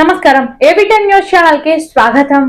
నమస్కారం. ఏబిటెన్ న్యూస్ ఛానల్కి స్వాగతం.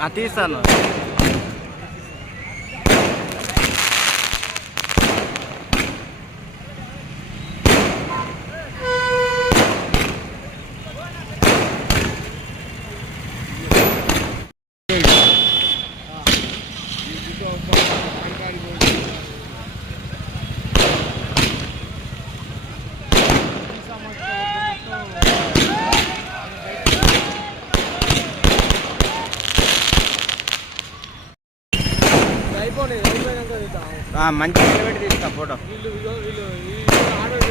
Atisan. మంచి నిలబెట్టి తీసుకో ఫోటో. ఆర్డర్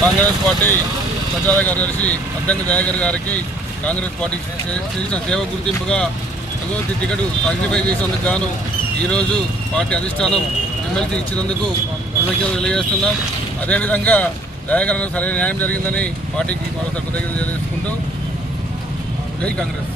కాంగ్రెస్ పార్టీ ప్రచార కార్యదర్శి అద్దంక దయాకర్ గారికి కాంగ్రెస్ పార్టీ చేసిన సేవ గుర్తింపుగా అభివృద్ధి టికెట్ సాగ్రిఫై చేసినందుకు గాను ఈరోజు పార్టీ అధిష్టానం ఎమ్మెల్సీ ఇచ్చినందుకు కృతజ్ఞతలు తెలియజేస్తున్నాం. అదేవిధంగా దయాకరణ సరైన న్యాయం జరిగిందని పార్టీకి మరోసారి కృతజ్ఞతలు తెలియజేసుకుంటూ జై కాంగ్రెస్!